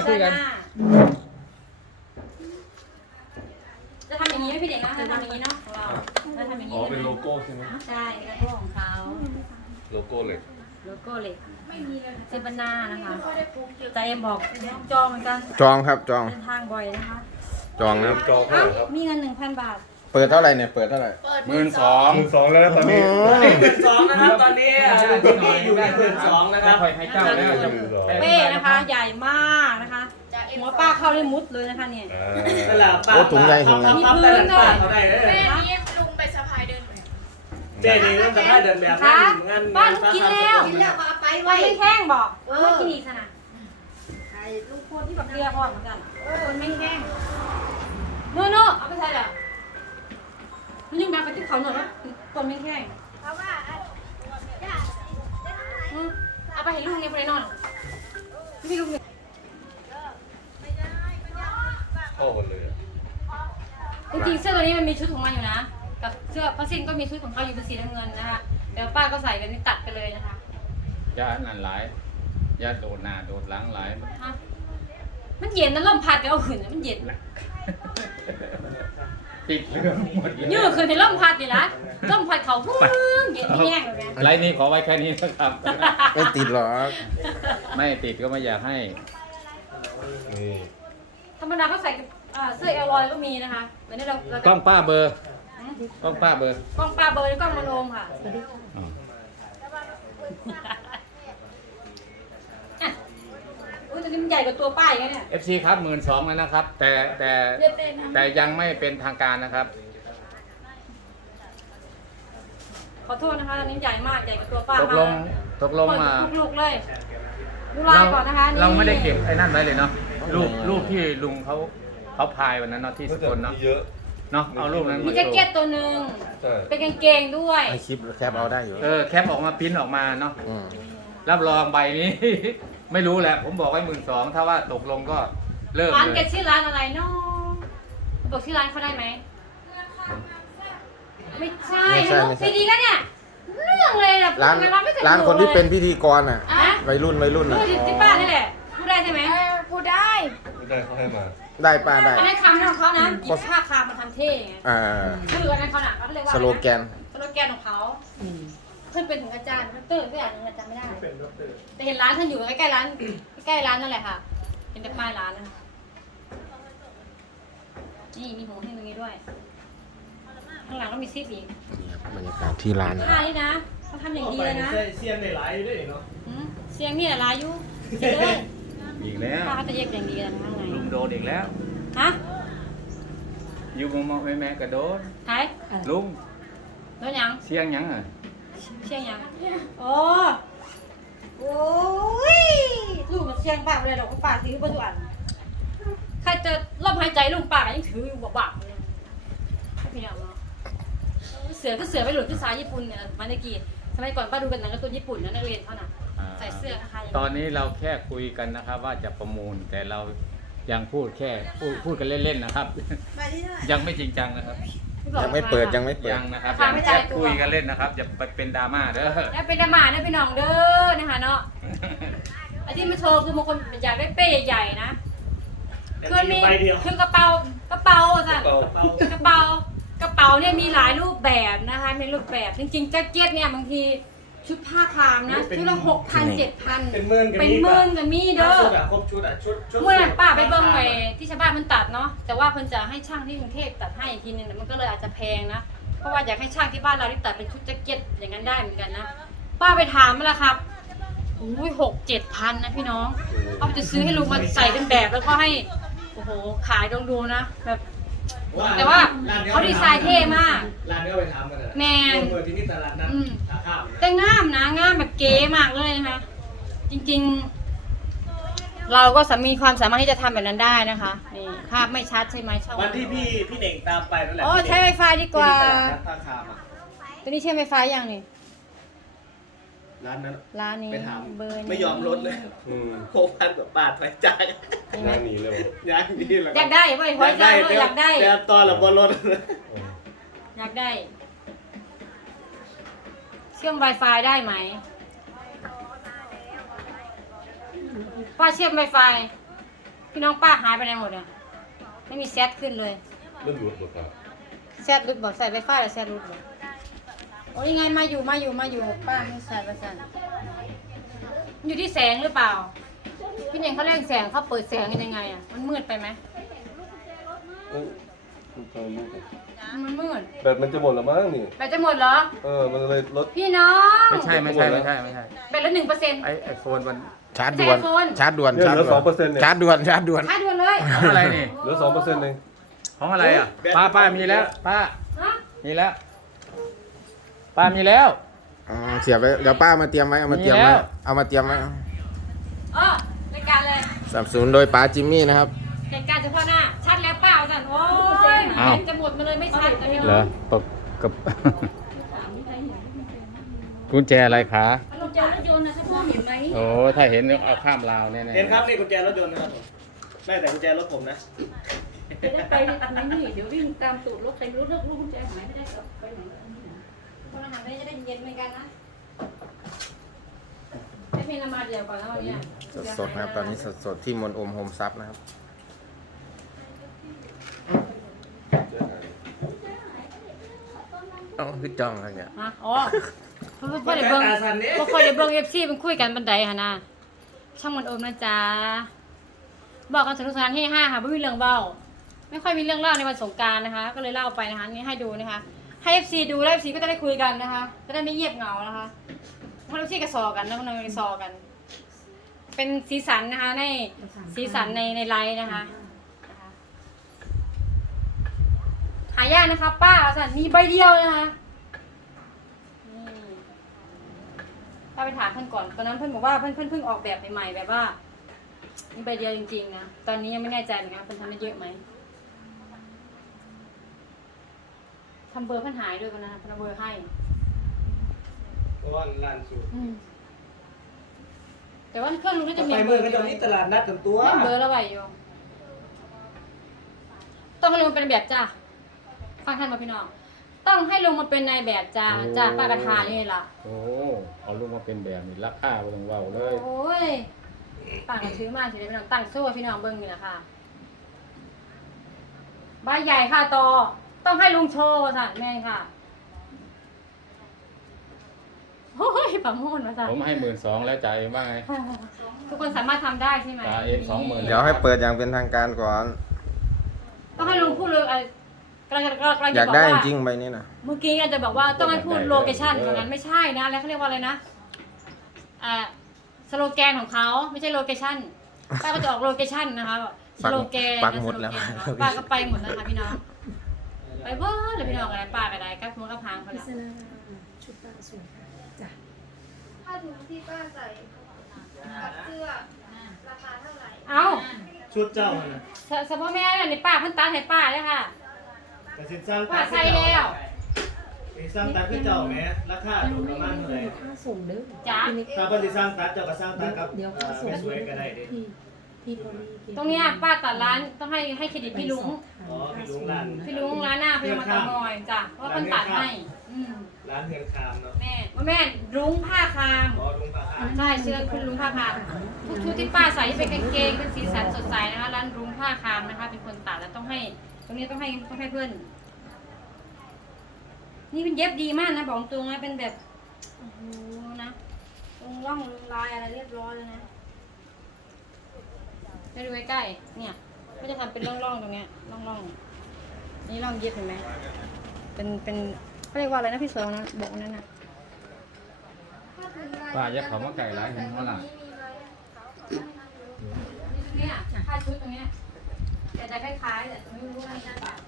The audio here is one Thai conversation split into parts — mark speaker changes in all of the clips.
Speaker 1: คุยกัน
Speaker 2: จะทำอย่างนี้ไหมพี่เด็กนะจะทำอย่างนี้เนาะของเราจะทำอย่างนี้
Speaker 3: อ๋อเป็นโลโก้ใช่ไหม
Speaker 2: ใช่เป็นโลโก้ของเขา
Speaker 3: โลโก้เหล็ก
Speaker 2: โลโก้เหล็กเซบันนานะคะใจเอ็มบอกจองเหมือนกัน
Speaker 4: จองครับจอง
Speaker 2: เดินทางบ่อยนะคะ
Speaker 4: จองนะครับ
Speaker 3: จองเท่าไหร่ครับ
Speaker 2: มีเงิน 1,000 บาท
Speaker 4: เปิดเท่าไหร่เนี่ยเปิดเท่าไหร่
Speaker 1: 12,000
Speaker 3: 12,000แล้วนะตอนนี้
Speaker 5: 12,000นะครับตอนนี้ที่นี่อยู่ที่12,000นะครับ
Speaker 1: คอยให้เจ้าแล้วจะ
Speaker 2: เป้นะคะ ใหญ่มากนะคะหัวป้าเข้าได้มุดเลยนะคะเนี่ย
Speaker 5: นั่นแหละป้า
Speaker 4: โอ้ถุงใหญ่ถุงใหญ่
Speaker 5: ปั๊บแต่ละป้าเขาได้เลย
Speaker 6: แม่นี้ลุงไปสะพายเดินแบบ
Speaker 5: เจ๊นี่ต้องสะพายเดินแบบ
Speaker 2: คะ
Speaker 5: งาน
Speaker 2: บ้านลูกกินแล้ว
Speaker 6: กินแล้วมาไป
Speaker 2: ไว้
Speaker 6: ไว้
Speaker 2: ไม่แข้งบอกไม่กินอีกสนะลูกโคตรที่แบบเรียกพ่อเหมือนกันคนไม่แข้งโน่เอาไปใส่ละมันยังดังไปที่เขาหน่อยว่าคนไม่แข้ง
Speaker 6: เพราะว่า
Speaker 2: เอาไปให้ลูกเนี่ยไปนอนไม่ลูกเนี่ย
Speaker 3: พ่อหมดเลยอะ
Speaker 2: จริงๆเสื้อตัวนี้มันมีชุดของมันอยู่นะกับเสื้อผ้าสิ้นก็มีชุดของเขาอยู่เป็นสีน้ำเงินนะคะเดี๋ยวป้าก็ใส่แบบนี้ตัดไปเลยนะคะ
Speaker 1: ยานั่นหลายยาโดดหน้าโดดหลังหลาย
Speaker 2: ฮะมันเย็นนะลมพัดก็เอาขึ้นมันเย็น
Speaker 1: ติดเรื่องหมดเลย
Speaker 2: ยืดขึ้นในลมพัดนี่นะลมพัดเขาพุ่งเย็นแห้งเลยนะ
Speaker 1: ไลน์นี้ขอไว้แค่นี้นะครับ
Speaker 4: ไม่ติดหรอก
Speaker 1: ไม่ติดก็ไม่อยากให้
Speaker 3: นี่
Speaker 2: ธรรมดาเขาใส่เสื้อเอลลอยก็มีนะคะแต่นี่เรา
Speaker 1: กล้องป้าเบอร์กล้องป้าเบอร์
Speaker 2: กล้องปลาเบอร์กล้องมโนมค่ะ
Speaker 1: อ๋อ
Speaker 2: อุ้ยตัวนี้มันใหญ่กว่าตัวป้าอีกนะเนี่ย
Speaker 1: FC ครับ12,000แล้วนะครับ แต่ยังไม่เป็นทางการนะครับ
Speaker 2: ขอโทษนะคะอันนี้ใหญ่มากใหญ่กว่าตัวป้า
Speaker 1: ตกลงมา
Speaker 2: ลูกเลยดูลายก่อนนะคะนี่
Speaker 1: เราไม่ได้เก็บไอ้นั่นไว้เลยเนาะรูปที่ลุงเขาพายวันนั้นเนาะที่สกลเนาะ
Speaker 3: มีเยอะ
Speaker 1: เนาะเอารูปนั้น
Speaker 2: มี
Speaker 1: มา
Speaker 2: แจ็ค
Speaker 1: โช
Speaker 2: เก็ต
Speaker 1: ว์
Speaker 2: ตัวหนึ่ง
Speaker 3: ใช่
Speaker 2: เป็นกางเกงด้วย
Speaker 4: ให้คลิปแคปเอาได้อยู่
Speaker 1: แคปออกมาพิมพ์ออกมาเนาะ
Speaker 4: อืม
Speaker 1: รับรองใบนี้ ไม่รู้แหละ ผมบอกไว้12,000ถ้าว่าตกลงก็เลิก
Speaker 2: ร้าน
Speaker 1: เล
Speaker 2: แก
Speaker 1: ย
Speaker 2: ชื่อร้านอะไรเนาะบอกชื่อร้านเขาได้ไหมไม่ใช่ซีดีก็เนี่ยเรื่องเลยแบบ
Speaker 4: ร้าน
Speaker 2: ไม่เคย
Speaker 4: ร้านคนที่เป็นพิธีกรอ่ะ
Speaker 2: อ่ะ
Speaker 4: วัยรุ่น
Speaker 2: เอ
Speaker 4: อ่ะ
Speaker 2: อที่ป้านี่แหละพูดได้ใช่ไหม
Speaker 6: พูดได้
Speaker 3: ไม่ได้เขาให้มา
Speaker 4: ได้ป้าได้
Speaker 2: อันนั้นคำของเขานะหยิบผ้าคามมาทำเท่ไง
Speaker 4: อ่า
Speaker 2: ชื่ออันนั้นเขาหนักเขาเรียกว่า
Speaker 4: สโลแกน
Speaker 2: สโลแกนของเขาเพื่อนเป็นถึงอาจารย์ดรก็อย่างนึงจำไม่ได้แต่เห็นร้านท่านอยู่ใกล้ๆร้านใกล้ร้านนั่นแหละค่ะเห็นแต่ป้ายร้านนะคะนี่มีหัวให้ตรงนี้ด้วยข้างหลังก็มีซีดอีก
Speaker 4: นี่ครับบรรยากาศที่ร้านนะ
Speaker 2: ท่านี่นะเขาทำอย่างดีเลยนะ
Speaker 5: เสียงในหลายอยู่ด้วยเนาะ
Speaker 2: หืมเสียงนี่แหละลายอยู่เสียงเลย
Speaker 1: อีกแล้ว
Speaker 2: ป้าเขาจะเย็บอย่างดีเลยนะข้างใน
Speaker 1: ลุงโดนอีกแล้ว
Speaker 2: ฮะ
Speaker 1: อยู่มองแม่กระโดด
Speaker 2: ไทย
Speaker 1: ลุง
Speaker 2: โดนยัง
Speaker 1: เสียงหยังอ่ะ
Speaker 2: เชียงยังโอ้โอ้ยลูกมันเชียงปากเลยดอกก็ปากถือประจุอันใครจะลมหายใจลุงปากยังถืออยู่บักๆเลยพี่น้องเนาะเสือก็เสือไปหลุดที่สายญี่ปุ่นเนี่ยมาเมื่อกี้สมัยก่อนป้าดูกันหนังการ์ตูนญี่ปุ่นนะนักเรียนเขาน่ะใส่เสื้อคล้ายๆ
Speaker 1: ตอนนี้เราแค่คุยกันนะครับว่าจะประมูลแต่เรายังพูดแค่พูดกันเล่นๆนะครับ ยังไม่จริงจังนะครับ
Speaker 4: ยังไม่เปิดยังไม่เปิด
Speaker 1: ยังนะครับยังแค่คุยกันเล่นนะครับอย่าไปเป็นดราม่าเด้อ
Speaker 2: แล้วเป็นดราม่านะพี่น้องเด้อนะคะเนาะไอ้ที่มาโชว์คือบางคนอยากได้เป้ใหญ่ๆนะคือมี
Speaker 5: ใบเดียว
Speaker 2: คือกระเป๋สั่นกระเป๋าเนี่ยมีหลายรูปแบบนะคะมีรูปแบบจริงๆแจ็คเก็ตเนี่ยบางทีชุดผ้าคามนะชุดละ6,000 7,000
Speaker 5: เป็นหมื่น
Speaker 2: เป็นหมื่นก็มีเด้อ
Speaker 5: ชุดอะครบชุดอะชุด
Speaker 2: เมื่อนั้นป้าไปเบิ่งไอ้ที่ชาวบ้านมันตัดเนาะแต่ว่าเพิ่นจะให้ช่างที่กรุงเทพตัดให้อีกทีนึงมันก็เลยอาจจะแพงนะเพราะว่าอยากให้ช่างที่บ้านเราที่ตัดเป็นชุดแจ็คเก็ตอย่างนั้นได้เหมือนกันนะป้าไปถามมาแล้วครับอุ้ย6-7,000นะพี่น้องเอาจะซื้อให้ลุงมาใส่เป็นแบบแล้วก็ให้โอ้โหขายดูนะแบบแต่ว่าเขาดีไซน์เท่มาก
Speaker 5: ร้านนี้ไปทำกันนะ
Speaker 2: แมน
Speaker 5: ลงมือที่นี่ตลาดนั้นขาข้าว
Speaker 2: แต่งามนะงามแบบเก๋มากเลยนะคะ จริงๆ เราก็มีความสามารถที่จะทำแบบนั้นได้นะคะนี่ภาพไม่ชัดใช่ไหมชอบ
Speaker 5: วันที่พี่เน่งตามไปนั่นแหละ
Speaker 2: โอ้ใช้ Wi-Fi ดีกว่า
Speaker 5: ที่ตลาดนัดท่าคามอะ
Speaker 2: ตัวนี้ใช้ Wi-Fi ยังนี่
Speaker 5: ร้านนั้น
Speaker 2: ร้านนี้
Speaker 5: ไปถาม
Speaker 2: เบอร์นี้
Speaker 5: ไม่ยอมลดเลย
Speaker 3: อืม
Speaker 5: 6,000 กว่าบาทถอยจ่าย
Speaker 3: หน้าหนีเลยวะ
Speaker 5: อย่างนี้แหละ
Speaker 2: อยากได้ไว้ไว้ใจเลยอยากได้
Speaker 5: แต่ตอนเราบ่ลด
Speaker 2: อยากได้ เชื่อม Wi-Fi ได้ไหมป้าเชื่อม Wi-Fi พี่น้องป้าหายไปไหนหมดเนี่ยไม่มีแซดขึ้นเลย
Speaker 3: เริ่มหลุดหมดครับ
Speaker 2: แซดรุดบอกใส่ไฟฟ้าหรือแซดรุดบอกโอ้ยยังไงมาอยู่ป้าไม่ใส่ประสันอยู่ที่แสงหรือเปล่าพี่เน่งเขาเร่งแสงเขาเปิดแสงกันยังไงอ่ะมันมืดไปไหมมันมืด
Speaker 3: แบตมันจะหมดแล้วมั้งนี่
Speaker 2: แบตจะหมดเหรอ
Speaker 3: มันเลยลด
Speaker 2: พี่น้อง
Speaker 1: ไม่ใช่
Speaker 2: แบตละ1%
Speaker 1: ไอโฟนมัน
Speaker 4: ชาร์จด่วน
Speaker 2: ไม่ใช่ iPhone
Speaker 4: ชาร์จด่วน
Speaker 3: เนี่ย
Speaker 4: ชาร์
Speaker 3: เห
Speaker 4: จ
Speaker 3: ลือ
Speaker 4: ด่วน
Speaker 3: 2%เนี่ย
Speaker 4: ชาร์จด่วนชาร์จด่วน
Speaker 2: หายด่วนเลย
Speaker 1: ของอะไรนี่
Speaker 3: เหลือ 2%เอง
Speaker 1: ของอะไรอ่ะป้ามีแล้วป้า
Speaker 2: ฮะ
Speaker 1: มีแล้วป้ามีแล้ว
Speaker 4: อ๋อเสียบไว้เดี๋ยวป้ามาเตรียมไว้เอามาเตรียมไว้
Speaker 1: มีแล้ว
Speaker 4: เอามาเตรียมไว้
Speaker 2: อ๋อรายการเลย
Speaker 4: สนับสนุนโดยป้าจิมมี่นะครับ
Speaker 2: รายการเฉพาะหน้าชัดแล้วเปล่าจันโอ้ยแบตจะหมดมาเลยไม่ชัดแต่พี่
Speaker 1: เหร
Speaker 2: น้อ
Speaker 1: อง ปกกับ กุญแจอะไรคะ
Speaker 2: กุญแจรถยนต์นะถ้าพ่อเห็นไหม
Speaker 1: โอ้ถ้าเห็นเอาข้ามราวแน่ๆ
Speaker 5: เห็นครับนี่กุญแจรถยนต์นะครับผมแม่แต่กุญแจรถผมนะ
Speaker 7: จะได้ไปไหนนี่เดี๋ยววิ่งตามตูดรถใครรู้เรื่องลูกกุญแจหายไม่ได้ก็ไปไหน
Speaker 2: คนอาหารไม่ได้จะได้เย็นเหมือนกันนะให้เพลงละมาเดียวก่อนแล้ววันนี้
Speaker 4: สดๆนะครับตอนนี้สดๆที่มนโอมโฮมซับนะครับเอ้าคือจ้องอะไรเนี่ย
Speaker 2: ฮะอ๋อเพื่อนเดี๋ยวเบิ้งพวกคนเดี๋ยวเบิ้งFCมันคุยกันบันไดค่ะนะช่างมันโอมนะจ๊ะบอกกันสนุกสนานที่5ค่ะไม่มีเรื่องเบาไม่ค่อยมีเรื่องเล่าในวันสงกรานต์นะคะ ก็เลยเล่าไปนะคะนี่ให้ดูนะคะให้ FC ดูแล้ว FC ก็จะได้คุยกันนะคะจะได้ไม่เงียบเหงานะคะเพราะ FC ก็ซอกันนะพวกเราซอกัน เป็นสีสันนะคะในสีสันในไลฟ์นะคะหายากนะคะป้าสันมีใบเดียวนะคะนี่ป้าไปถามเพื่อนก่อนตอนนั้นเพื่อนบอกว่าเพื่อนเพิ่งออกแบบใหม่ๆแบบว่ามีใบเดียวจริงๆนะตอนนี้ยังไม่แน่ใจเหมือนกันเพื่อนทำได้เยอะไหมทำเบอร์เพื่อนหายด้วยกันนะคะเพื่อนเอาเบอร์ให้
Speaker 5: ก้อนลานสูบ
Speaker 2: แต่ว่าเครื่องลุงน่าจะมี
Speaker 5: ไป
Speaker 2: เบ
Speaker 5: เมื
Speaker 2: อ
Speaker 5: อง
Speaker 2: ร์
Speaker 5: กันตอนนี้ตลาดนัดกันตัว
Speaker 2: เล่นเบอร์แล้วไหวอยู่ต้องให้ลุงเป็นแบบจ้าฟังท่านมาพี่น้องต้องให้ลุงมาเป็นนายแบบจ้าจ้าป้ากระทาอยู่นี่ล่ะ
Speaker 1: โอ้เอาลูกมาเป็นแบบนี้ราคาบ่ต้องเว้าเลย
Speaker 2: โอ้ยป้าก็ถือมาถือได้พี่น้องตั้งโซ่พี่น้องเบิ้งนี่แหละค่ะใบใหญ่ค่ะต่อต้องให้ลุงโชว์สันแม่นค่ะโอ้ยประมูลมาสัน
Speaker 1: ผมให้12,000แล้วจ่ายเองว่าไง
Speaker 2: ทุกคนสามารถทำได้ใช่ไหม
Speaker 1: จ่ายเอง20,000
Speaker 4: เดี๋ยวให้เปิดอย่างเป็นทางการก่อน
Speaker 2: ต้องให้ลุงพูดเลยกำลังจะ
Speaker 4: อยาก
Speaker 2: บอก
Speaker 4: ได้จ
Speaker 2: ว่า
Speaker 4: ริงๆใบนี้นะ
Speaker 2: เมื่อกี้อาจจะบอกว่าต้องให้พูดโลเคชั่นอย่างนั้นไม่ใช่นะแล้วเขาเรียกว่าอะไรนะสโลแกนของเขาไม่ใช่โลเคชั่นป้าก็จะออกโลเคชั่นนะคะสโลแกน
Speaker 4: ปักหมดแล้ว
Speaker 2: ป้าก็ไปหมดแล้วค่ะพี่น้องไปเบิ้ลเลยพี่น้องอะไรป้าก็ได้กับมือกับพางเขาแล้ว
Speaker 7: ชุดป้าสวยค่ะจ้ะ
Speaker 6: ผ้าถุงที่ป้าใส่กับเสื้อราคาเท่าไหร่
Speaker 2: เอา
Speaker 5: ชุดเจ้านะ
Speaker 2: สมมติแม่เนี่ยในป้าเพิ่นตัดให้ป้าเลยค่ะ
Speaker 5: แต่สินสร้าง
Speaker 2: ป้าใส่แล้ว
Speaker 5: สร้างตัดคือเจ้าแม่ราคาดูประมาณเท่าไหร่
Speaker 7: ค่าส่งเด้อ
Speaker 2: จ้า
Speaker 5: ถ้าเพิ่นสิสร้างตัดเจ้าก็สร้างตัดครับ
Speaker 7: เดี๋ยวค่าส่ง
Speaker 5: ไม่สวยก็ได้เด้
Speaker 7: พี่พอลี
Speaker 2: ตรงเนี้ยป้าตัดร้านต้องให้เครดิตพี่ลุง
Speaker 5: อ๋อพี่ลุงร้าน
Speaker 2: พี่ลุงร้านหน้าพี่มาตะมอยจ้ะเพราะเพิ่นตัดให้
Speaker 5: ร้านเฮือนคามเนาะ
Speaker 2: แม่รุ้งผ้าคาม
Speaker 5: อ๋อลุงปลาคาม
Speaker 2: ใช่เสื้อคุณรุ้งผ้าคามทุกชุดที่ป้าใส่ที่เป็นกางเกงเป็นสีสันสดใสนะคะร้านรุ้งผ้าคามนะคะเป็นคนตัดแล้วต้องให้ตรงนี้ต้องให้เพื่อนนี่เป็นเย็บดีมากนะบอกตรงนะเป็นแบบโอ้โหนะตรงร่องลายอะไรเรียบร้อยเลยนะไปดูใกล้ๆเนี่ยก็จะทำเป็นร่องๆตรงเนี้ยร่องๆนี่ร่องเย็บเห็นไหมเป็นเขาเรียกว่าอะไรนะพี่เสือนะบอกนั่นนะ
Speaker 1: ป้าอย่าเข้ามาใกล้หลายเห็นบ่ล่ะ
Speaker 2: เนี่ยผ้าชุดตรงเนี้ยแต่จะคล้ายๆแต่ไม่รู้ว่าหน้าตา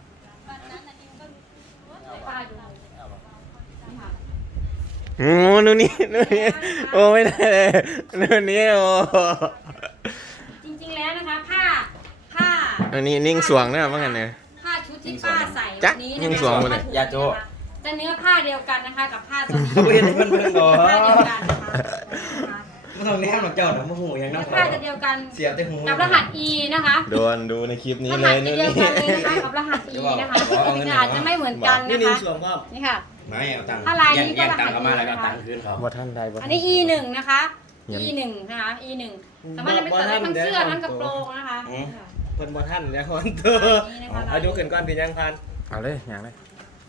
Speaker 2: แต่ป้าดูนี่ค่ะ
Speaker 4: โอ้นู่นนี่โอ้ไม่ได้เลยนู่นนี่โอ้
Speaker 2: จริงๆแล้วนะคะผ้า
Speaker 4: อันนี้นิ่งสวงนะว่างั้นเนี่ย
Speaker 2: ผ้าชุดที่ป้าใส่
Speaker 4: จ๊ะ
Speaker 2: วันนี้
Speaker 4: ยิ่
Speaker 2: นะ
Speaker 4: งสวงหมดเลย
Speaker 5: ยาโจ
Speaker 2: จะเนื้อผ้าเดียวกันนะคะกับผ้าตัวนี้
Speaker 5: เขาเห็นเพิ่นก่อน
Speaker 2: ผ้าเดียวกันนะคะ
Speaker 5: บ่ต้องแนมหรอกเจ้าน่ะบ่ฮู้หยัง
Speaker 2: เนื้
Speaker 5: นำ
Speaker 2: อผ้าจะเดียวกัน
Speaker 5: เสียบแต่หู
Speaker 2: กับรหัส E นะคะ
Speaker 4: โดนดูในคลิปนี้
Speaker 2: ร
Speaker 4: เล
Speaker 2: หัส
Speaker 4: ยนู่น
Speaker 2: เดียว
Speaker 4: นี่
Speaker 2: กันเลยนะคะกับรหัส E นะคะแต่อาจจะไม่เหมือนกัน
Speaker 5: นี่
Speaker 2: นะ
Speaker 5: นี่
Speaker 2: คะ
Speaker 5: สวมก็
Speaker 2: นี่ค่ะ
Speaker 5: ไม่เอาตังค์
Speaker 2: ถ้าลายนี้ก็
Speaker 5: แย่ง
Speaker 2: รหั
Speaker 5: ตัง
Speaker 2: ส
Speaker 5: ค์เข้ามาแล้วก็
Speaker 2: นะคะ
Speaker 5: ตังค์คืนเขา
Speaker 4: ว่าท่านใดบ่
Speaker 2: อันนี้ E1 นะคะ
Speaker 4: ยัง
Speaker 2: E1 นะคะ E1 สามารถจะไปตัดได้ทั้งเสื้อทั้งกระโปรงนะคะ
Speaker 5: เพิ่นบ่ทันแล้วคนเตอเอายกขึ้นก่อนเป็นยังพัน
Speaker 4: เอาเลยอย่างเลย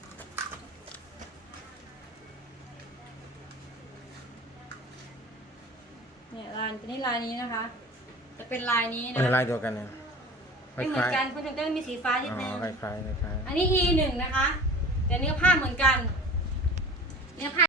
Speaker 2: เนี่ยลายตัวนี้ลายนี้นะคะ จะเป็นลายนี้นะ
Speaker 4: ลายเดียวกันเนี่ย
Speaker 2: ไม่เหมือนกันเพราะจะมีสีฟ้านิด
Speaker 4: อ๋
Speaker 2: นึง
Speaker 4: อคล้ายๆคล้ายๆ
Speaker 2: อันนี้ E1 นะคะ แต่เนื้อผ้าเหมือนกัน เนื้อผ้า